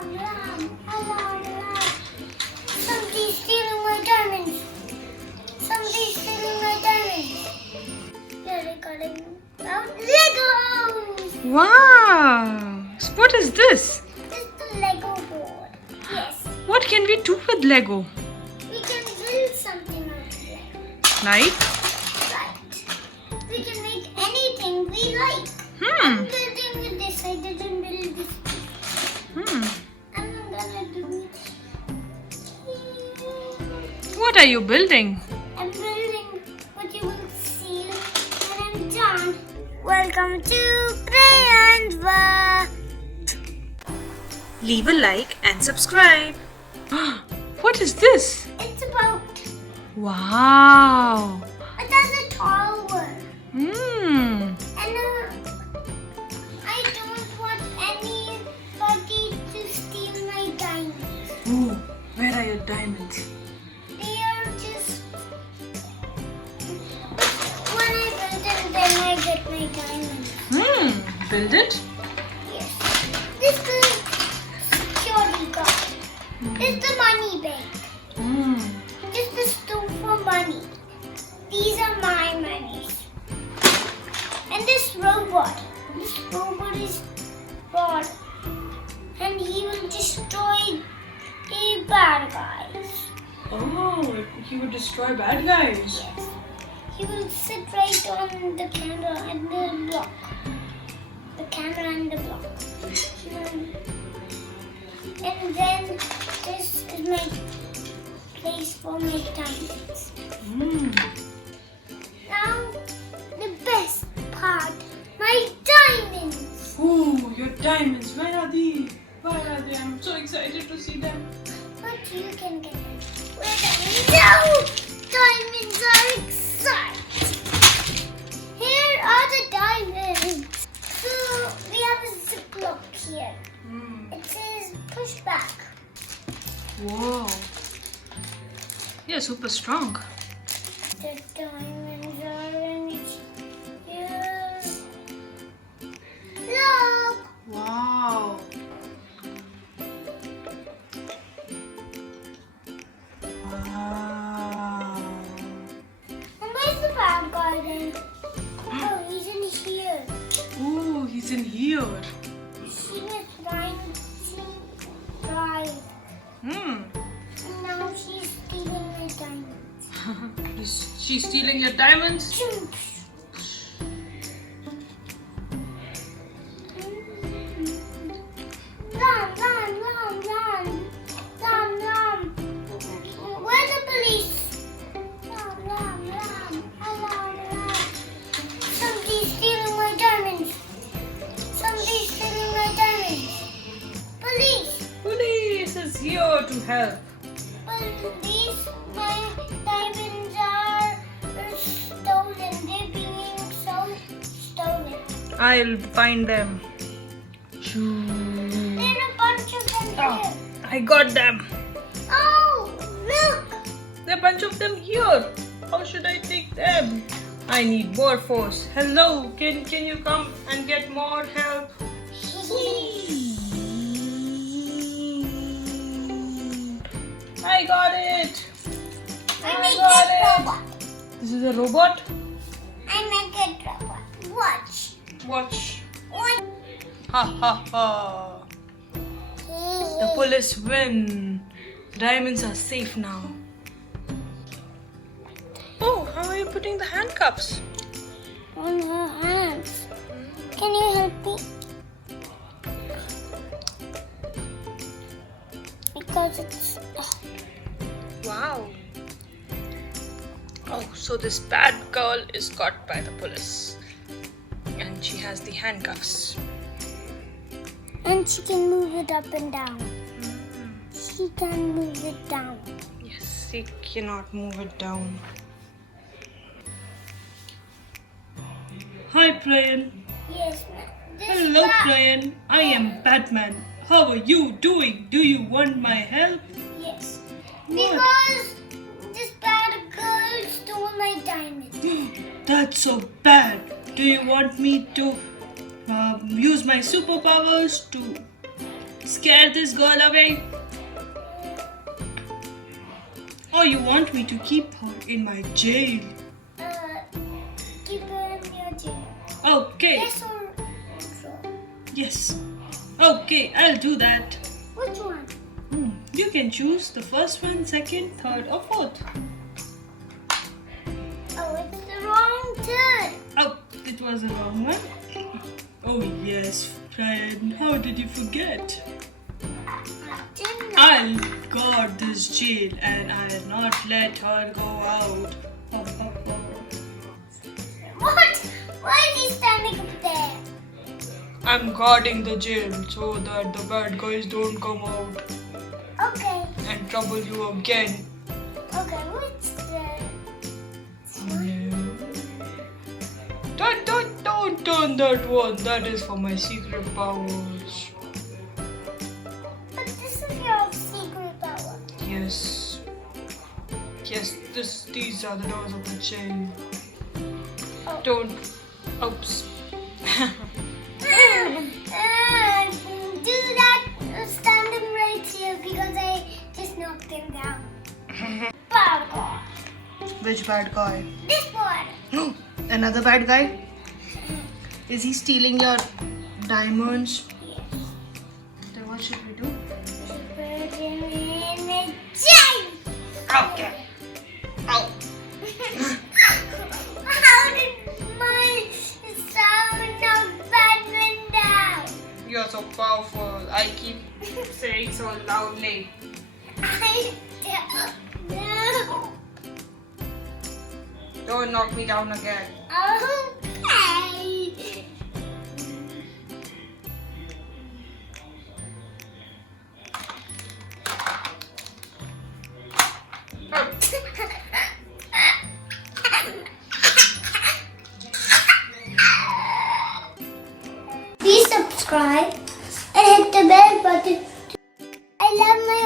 alarm. Somebody's stealing my diamonds. Somebody's stealing my diamonds. They're cutting out Legos. Wow! So what is this? This is the Lego board. Yes. What can we do with Lego? We can build something out of Lego. Like? Right. We can make anything we like. Hmm. I'm building with this. I didn't build this. I'm gonna do it. What are you building? I'm building what you will see when I'm done. Welcome to Prayan's World. Leave a like and subscribe. What is this? It's a boat. Wow! It has a tower. Hmm. And I don't want anybody to steal my diamonds. Ooh, where are your diamonds? They are just when I build them, then I get my diamonds. Build it? Yes. This is security guard. This is the money bank. This is the store for money. These are my monies. And this robot is God, and he will destroy the bad guys. Oh, he would destroy bad guys. Yes. He will sit right on the camera and the block. The camera and the block. And then this is my place for my diamonds. Now the best part, my diamonds. Ooh, your diamonds. Where are they? Where are they? I'm so excited to see them. But you can get them. Where no! Diamonds are exciting. Here are the diamonds. So we have a ziplock here. It says push back. Whoa. You're super strong. The diamonds are in here. Look! Wow. Wow. And where's the bad guy then? Oh, he's in here. Ooh, he's in here. She was trying to drive. And now she's stealing my diamonds. She's stealing your diamonds? Run, run, run, run. Run, run. Where's the police? Run, run, run. Run, run. Somebody's stealing my diamonds. Somebody's stealing my diamonds. Police. Police is here to help. Police, my diamonds are stolen. They're being stolen. I'll find them. There are a bunch of them here. I got them. Oh, look! There are a bunch of them here. How should I take them? I need more force. Hello, can you come and get more help? I got it. I make it robot. This is a robot. I make it robot. Watch. Watch. One. Ha ha ha. The police win. Diamonds are safe now. Oh, how are you putting the handcuffs? On her hands. Can you help me? Because it's. Wow. Oh, so this bad girl is caught by the police. And she has the handcuffs. And she can move it up and down. She can move it down. Yes, she cannot move it down. Hi, Prayan. Yes, ma'am. Hello, Prayan. I am Batman. How are you doing? Do you want my help? Yes. What? Because this bad girl stole my diamond. That's so bad. Do you want me to use my superpowers to scare this girl away? Or you want me to keep her in my jail? Keep her in your jail. Okay. Yes or no? Yes. Okay, I'll do that. Which one? You can choose the first one, second, third, or fourth. Oh, it's the wrong turn. Oh, it was the wrong one. Oh yes, Prayan, how did you forget? I didn't know. I'll guard this jail and I'll not let her go out. What? Why is he standing up there? I'm guarding the jail so that the bad guys don't come out Okay. and trouble you again. Okay, what's the... Don't turn that one. That is for my secret powers. But this is your secret power. Yes. Yes, these are the doors of the jail. Oh. Don't. Oops. Do that. Stand him right here because I just knocked him down. Bad guy. Which bad guy? This one. Another bad guy? Is he stealing your diamonds? Yes. Then what should we do? Put him in the jail. Okay. Oh. How did my sound of Batman down? You're so powerful. I keep saying so loudly. I don't know. Don't knock me down again. Okay. Please subscribe and hit the bell button. I love my